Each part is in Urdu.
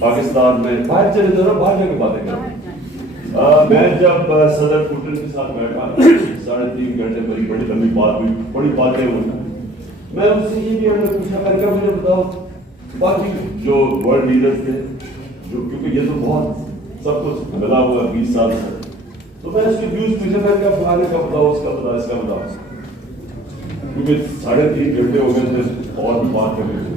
پاکستان میں باہر چلے جاؤ، باہر جا کے باتیں کریں. میں جب صدر پیوٹن کے ساتھ بیٹھا 3.5 گھنٹے بڑی لمبی بات ہوئی، بڑی باتیں ہوئی. میں اس سے یہ بھی ہم نے پوچھا کر کے مجھے بتاؤ باقی جو ورلڈ لیڈرز تھے، جو کیونکہ یہ تو بہت سب کچھ ملا ہوا 20 سال سے، تو میں اس کے ویوز پوچھا، میں کیا فلانے کا بتاؤ، اس کا بتاؤ، اس کا بتاؤ، کیونکہ 3.5 گھنٹے ہو گئے تھے اور بھی بات کرنے تھے.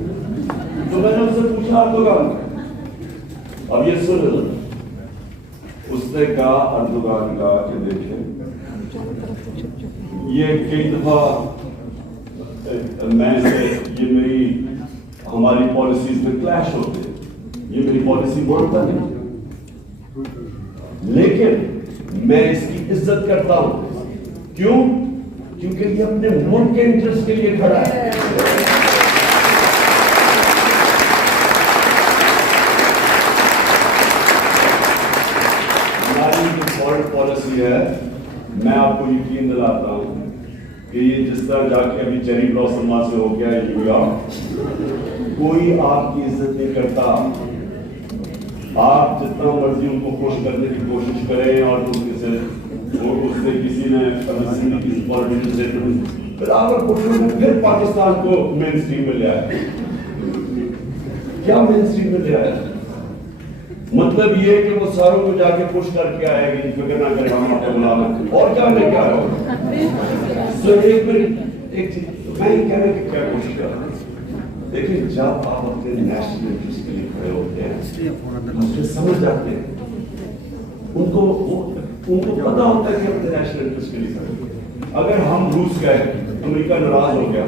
تو میں نے اس سے پوچھا اردوغان کا، اب یہ سن، اس نے کہا اردوغان کا کہ دیکھیں یہ کئی دفعہ میں سے یہ میری ہماری پالیسیز میں کلیش ہوتے ہیں، یہ میری پالیسی مانتا نہیں، لیکن میں اس کی عزت کرتا ہوں. کیوں؟ کیونکہ یہ اپنے ملک کے انٹرسٹ کے لیے کھڑا ہے. ہماری جو فورن پالیسی ہے، میں آپ کو یقین دلاتا ہوں کہ یہ جس طرح جا کے ابھی چیری بلاسم ماہ سے ہو گیا ہے نیو یارک، کوئی آپ کی عزت نہیں کرتا. آپ جتنا مرضی ان کو خوش کرنے کی کوشش کریں اور اس سے کسی نے کسی پالیٹیشن سے برابر کوشش میں پھر پاکستان کو مین اسٹریم میں لے آئے. کیا مین اسٹریم میں لے آئے؟ مطلب یہ کہ وہ ساروں کو جا کے پش کر کے آئے گی، فکر نہ کرے ہم آپ کو بلا لیں، اور کیا لے کے آئے ہو. ایک منٹ، ایک چیز میں یہ کہنے کی کیا کوشش کر رہا ہوں، دیکھیں جب آپ اپنے نیشنل انٹرسٹ کے لیے کھڑے ہوتے ہیں آپ سے سمجھ جاتے ہیں، ان کو پتا ہوتا ہے کہ اپنے نیشنل انٹرسٹ کے لیے کھڑے. اگر ہم روس گئے، امریکہ ناراض ہو گیا،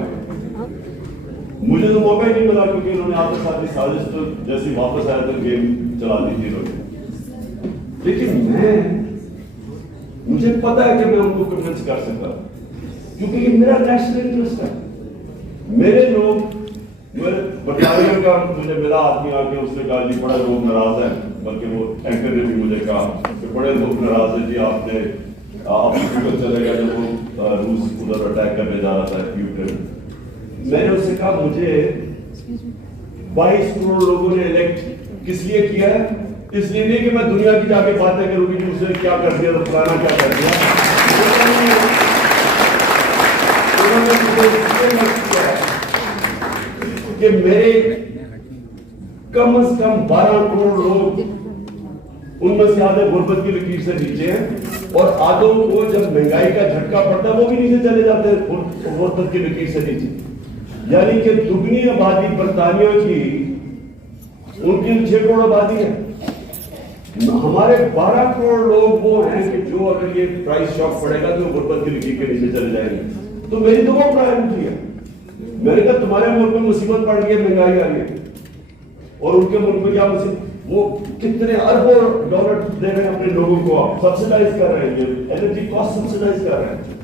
مجھے تو موقع ہی نہیں ملا کیونکہ انہوں نے آپ کے ساتھ سازش تو جیسی واپس آیا تو گیم چلا دی تھی لوگ. لیکن مجھے پتا ہے کہ میں ان کو کنونس کر سکتا کیونکہ یہ میرا نیشنل انٹرسٹ ہے. میرے لوگ بتادیا کا مجھے ملا آدمی آ کے اس نے کہا جی بڑے لوگ ناراض ہیں، بلکہ وہ اینکر نے بھی مجھے کہا کہ بڑے لوگ ناراض ہیں جی آپ چلے گا جب وہ روس ادھر اٹیک کرنے جا رہا تھا پیوٹن. میں نے اس سے کہا مجھے 22 کروڑ لوگوں نے الیکٹ کس لیے کیا ہے؟ اس لیے نہیں کہ میں دنیا کی جا کے باتیں کروں گی کہ اس نے کیا کر دیا تو فلانا کیا کر دیا. کہ میرے کم از کم 12 کروڑ لوگ ان میں سے آدھے غربت کی لکیر سے نیچے ہیں، اور آدھوں کو جب مہنگائی کا جھٹکا پڑتا ہے وہ بھی نیچے چلے جاتے ہیں غربت کی لکیر سے نیچے. یعنی کہ دگنی آبادی برطانیہ کی، ان کی 6 کروڑ آبادی ہے، ہمارے 12 کروڑ لوگ وہ ہیں کہ جو اگر یہ پرائس شاک پڑے گا تو غربت کی لکیر کے نیچے چلے جائیں گے. تو میری تو وہ پرائرٹی ہے. میں نے کہا تمہارے ملک میں مصیبت پڑ گئی ہے، مہنگائی آ گئی ہے، اور ان کے ملک میں کیا مصیبت، وہ کتنے اربوں ڈالر دے رہے ہیں اپنے لوگوں کو، آپ سبسیڈائز کر رہے ہیں، انرجی کاسٹ سبسیڈائز کر رہے ہیں.